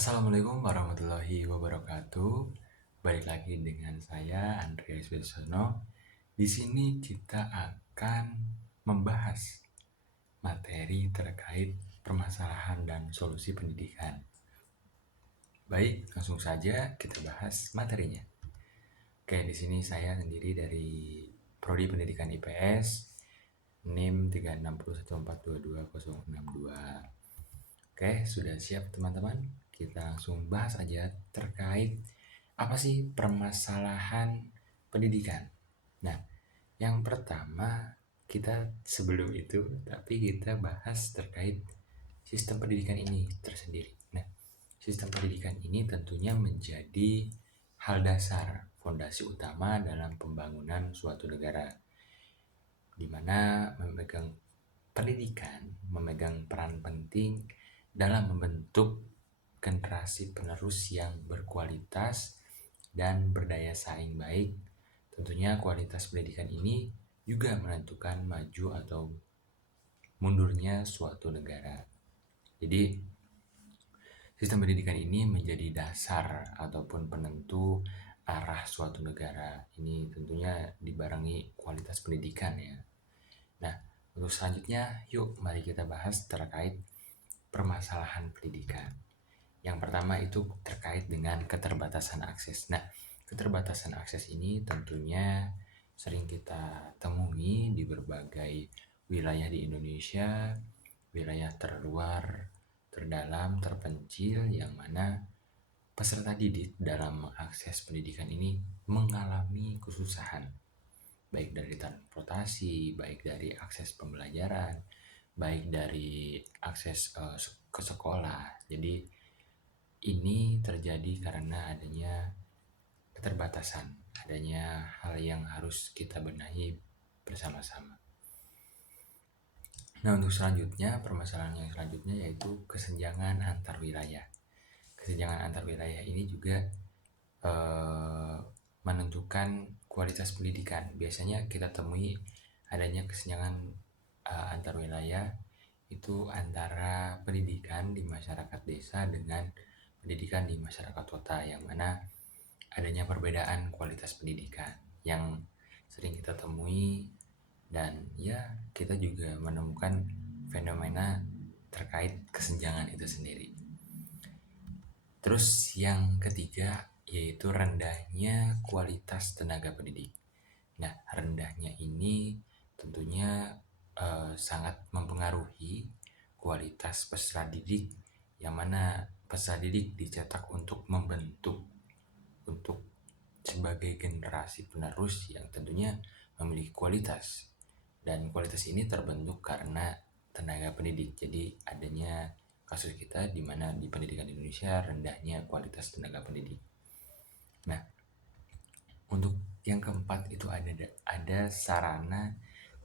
Assalamualaikum warahmatullahi wabarakatuh. Balik lagi dengan saya Andreas Wilsono. Di sini kita akan membahas materi terkait permasalahan dan solusi pendidikan. Baik, langsung saja kita bahas materinya. Oke, di sini saya sendiri dari Prodi Pendidikan IPS, NIM 36014220062. Oke, sudah siap teman-teman? Kita langsung bahas aja terkait apa sih permasalahan pendidikan. Nah, yang pertama kita sebelum itu kita bahas terkait sistem pendidikan ini tersendiri. Nah, sistem pendidikan ini tentunya menjadi hal dasar, fondasi utama dalam pembangunan suatu negara, di mana pendidikan memegang peran penting dalam membentuk generasi penerus yang berkualitas dan berdaya saing baik. Tentunya kualitas pendidikan ini juga menentukan maju atau mundurnya suatu negara. Jadi sistem pendidikan ini menjadi dasar ataupun penentu arah suatu negara. Ini tentunya dibarengi kualitas pendidikan ya. Nah, untuk selanjutnya yuk mari kita bahas terkait permasalahan pendidikan. Yang pertama itu terkait dengan keterbatasan akses. Nah, keterbatasan akses ini tentunya sering kita temui di berbagai wilayah di Indonesia, wilayah terluar, terdalam, terpencil, yang mana peserta didik dalam mengakses pendidikan ini mengalami kesusahan, baik dari transportasi, baik dari akses pembelajaran, baik dari akses ke sekolah. Jadi ini terjadi karena adanya keterbatasan, adanya hal yang harus kita benahi bersama-sama. Nah, untuk selanjutnya, permasalahan yang selanjutnya yaitu kesenjangan antar wilayah. Kesenjangan antar wilayah ini juga menentukan kualitas pendidikan. Biasanya kita temui adanya kesenjangan antar wilayah itu antara pendidikan di masyarakat desa dengan pendidikan di masyarakat kota, yang mana adanya perbedaan kualitas pendidikan yang sering kita temui, dan ya kita juga menemukan fenomena terkait kesenjangan itu sendiri. Terus yang ketiga yaitu rendahnya kualitas tenaga pendidik. Nah, rendahnya ini tentunya sangat mempengaruhi kualitas peserta didik, yang mana peserta didik dicetak untuk membentuk, untuk sebagai generasi penerus yang tentunya memiliki kualitas, dan kualitas ini terbentuk karena tenaga pendidik. Jadi adanya kasus kita di mana di pendidikan Indonesia rendahnya kualitas tenaga pendidik. Nah, untuk yang keempat itu ada sarana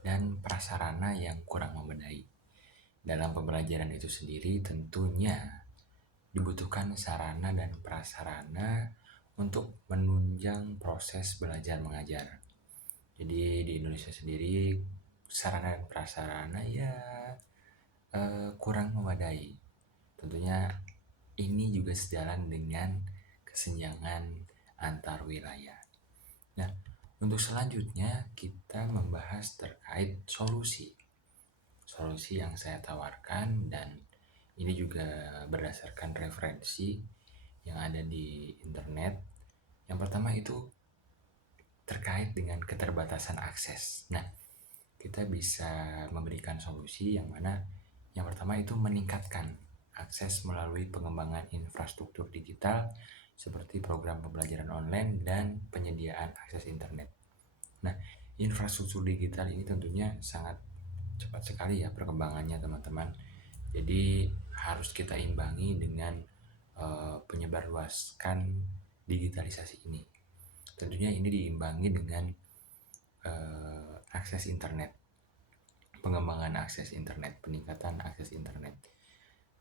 dan prasarana yang kurang memadai. Dalam pembelajaran itu sendiri tentunya dibutuhkan sarana dan prasarana untuk menunjang proses belajar mengajar. Jadi di Indonesia sendiri sarana dan prasarana ya kurang memadai. Tentunya ini juga sejalan dengan kesenjangan antar wilayah. Nah, untuk selanjutnya kita membahas terkait solusi yang saya tawarkan, dan ini juga berdasarkan referensi yang ada di internet. Yang pertama itu terkait dengan keterbatasan akses. Nah, kita bisa memberikan solusi yang mana yang pertama itu meningkatkan akses melalui pengembangan infrastruktur digital seperti program pembelajaran online dan penyediaan akses internet. Nah, infrastruktur digital ini tentunya sangat cepat sekali ya perkembangannya teman-teman. Jadi harus kita imbangi dengan penyebarluaskan digitalisasi ini. Tentunya ini diimbangi dengan akses internet, pengembangan akses internet, peningkatan akses internet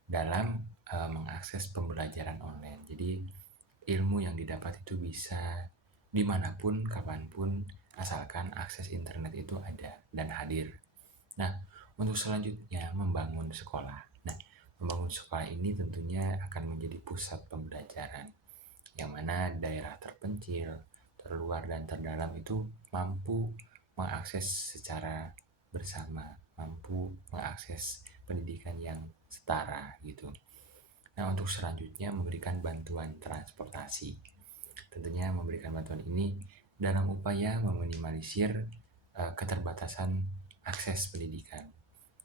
dalam mengakses pembelajaran online. Jadi ilmu yang didapat itu bisa dimanapun, kapanpun, asalkan akses internet itu ada dan hadir. Nah, untuk selanjutnya membangun sekolah. Nah, Membangun sekolah ini tentunya akan menjadi pusat pembelajaran, yang mana daerah terpencil, terluar, dan terdalam itu mampu mengakses secara bersama, mampu mengakses pendidikan yang setara gitu. Nah, untuk selanjutnya memberikan bantuan transportasi. Tentunya memberikan bantuan ini dalam upaya meminimalisir keterbatasan akses pendidikan.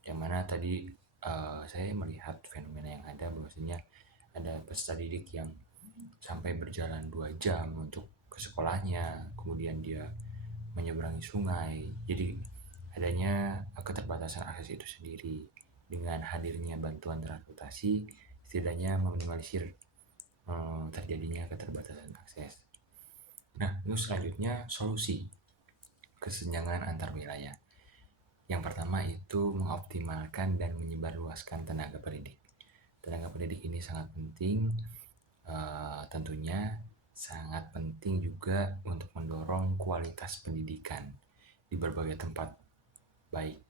Yang mana tadi saya melihat fenomena yang ada bahwasanya ada peserta didik yang sampai berjalan 2 jam untuk ke sekolahnya, kemudian dia menyeberangi sungai. Jadi adanya keterbatasan akses itu sendiri. Dengan hadirnya bantuan transportasi, setidaknya meminimalisir terjadinya keterbatasan akses. Nah, terus selanjutnya solusi kesenjangan antar wilayah. Yang pertama itu mengoptimalkan dan menyebarluaskan tenaga pendidik. Tenaga pendidik ini sangat penting, tentunya sangat penting juga untuk mendorong kualitas pendidikan di berbagai tempat, baik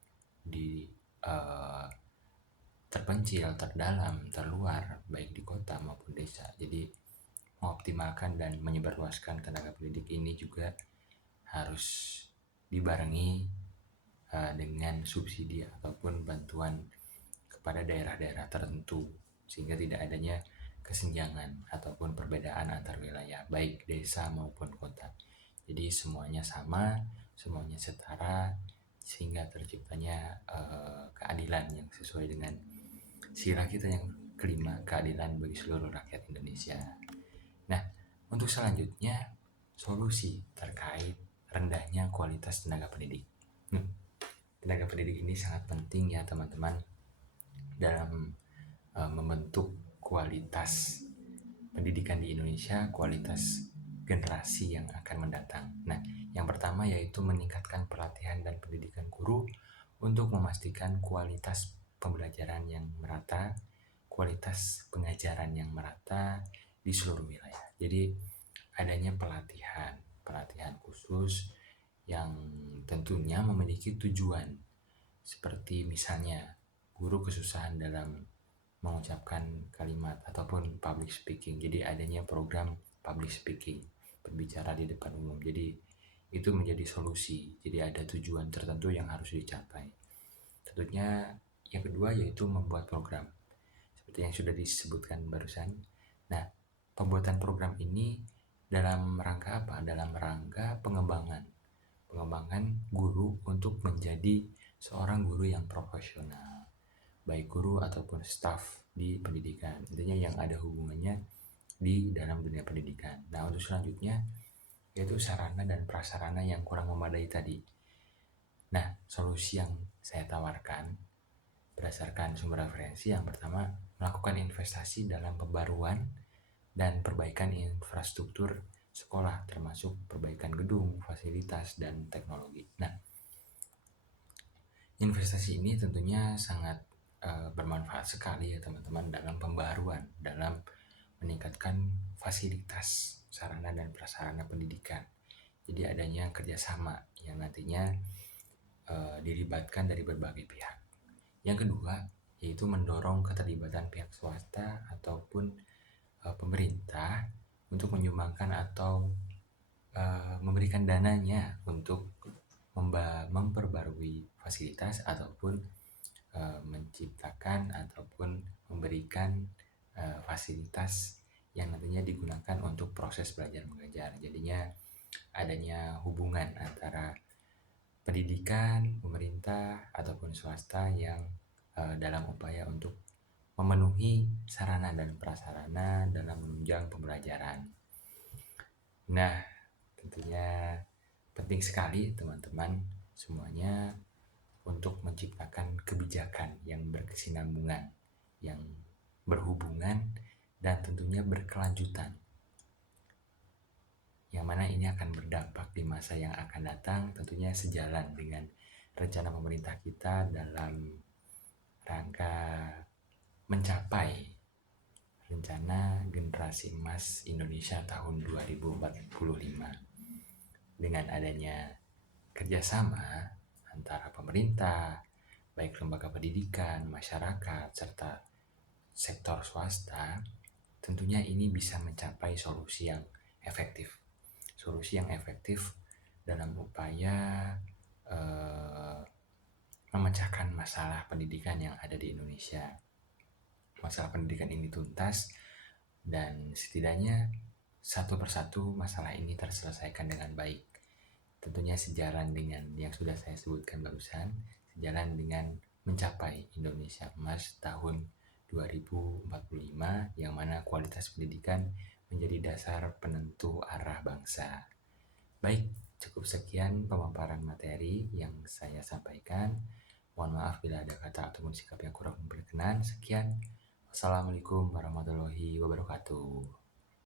di terpencil, terdalam, terluar, baik di kota maupun desa. Jadi mengoptimalkan dan menyebarluaskan tenaga pendidik ini juga harus dibarengi dengan subsidi ataupun bantuan kepada daerah-daerah tertentu, sehingga tidak adanya kesenjangan ataupun perbedaan antar wilayah baik desa maupun kota. Jadi semuanya sama, semuanya setara, sehingga terciptanya keadilan yang sesuai dengan sila kita yang kelima, keadilan bagi seluruh rakyat Indonesia. Nah, untuk selanjutnya solusi terkait rendahnya kualitas tenaga pendidik. Tenaga pendidik ini sangat penting ya teman-teman dalam membentuk kualitas pendidikan di Indonesia, kualitas generasi yang akan mendatang. Nah, yang pertama yaitu meningkatkan pelatihan dan pendidikan guru untuk memastikan kualitas pembelajaran yang merata, kualitas pengajaran yang merata di seluruh wilayah. Jadi adanya pelatihan khusus yang tentunya memiliki tujuan, seperti misalnya guru kesusahan dalam mengucapkan kalimat ataupun public speaking. Jadi adanya program public speaking, berbicara di depan umum. Jadi itu menjadi solusi. Jadi ada tujuan tertentu yang harus dicapai. Tentunya yang kedua yaitu membuat program, seperti yang sudah disebutkan barusan. Nah, pembuatan program ini dalam rangka apa? Dalam rangka pengembangan guru untuk menjadi seorang guru yang profesional, baik guru ataupun staf di pendidikan, intinya yang ada hubungannya di dalam dunia pendidikan. Nah, untuk selanjutnya yaitu sarana dan prasarana yang kurang memadai tadi. Nah, solusi yang saya tawarkan berdasarkan sumber referensi, yang pertama melakukan investasi dalam pembaruan dan perbaikan infrastruktur sekolah, termasuk perbaikan gedung, fasilitas, dan teknologi. Nah, investasi ini tentunya sangat bermanfaat sekali ya teman-teman dalam pembaruan, dalam meningkatkan fasilitas sarana dan prasarana pendidikan. Jadi adanya kerjasama yang nantinya dilibatkan dari berbagai pihak. Yang kedua yaitu mendorong keterlibatan pihak swasta ataupun pemerintah untuk menyumbangkan atau memberikan dananya untuk memperbarui fasilitas ataupun menciptakan ataupun memberikan fasilitas yang nantinya digunakan untuk proses belajar mengajar. Jadinya adanya hubungan antara pendidikan, pemerintah ataupun swasta yang dalam upaya untuk memenuhi sarana dan prasarana dalam menunjang pembelajaran. Nah, tentunya penting sekali teman-teman semuanya untuk menciptakan kebijakan yang berkesinambungan, yang berhubungan, dan tentunya berkelanjutan, yang mana ini akan berdampak di masa yang akan datang, tentunya sejalan dengan rencana pemerintah kita dalam rangka mencapai rencana generasi emas Indonesia tahun 2045. Dengan adanya kerjasama antara pemerintah, baik lembaga pendidikan, masyarakat, serta sektor swasta, tentunya ini bisa mencapai efektif. Solusi yang efektif dalam upaya memecahkan masalah pendidikan yang ada di Indonesia. Masalah pendidikan ini tuntas dan setidaknya satu persatu masalah ini terselesaikan dengan baik. Tentunya sejalan dengan yang sudah saya sebutkan barusan, sejalan dengan mencapai Indonesia Emas tahun 2045 yang mana kualitas pendidikan menjadi dasar penentu arah bangsa. Baik, cukup sekian pemaparan materi yang saya sampaikan. Mohon maaf bila ada kata ataupun sikap yang kurang berkenan. Sekian. Wassalamualaikum warahmatullahi wabarakatuh.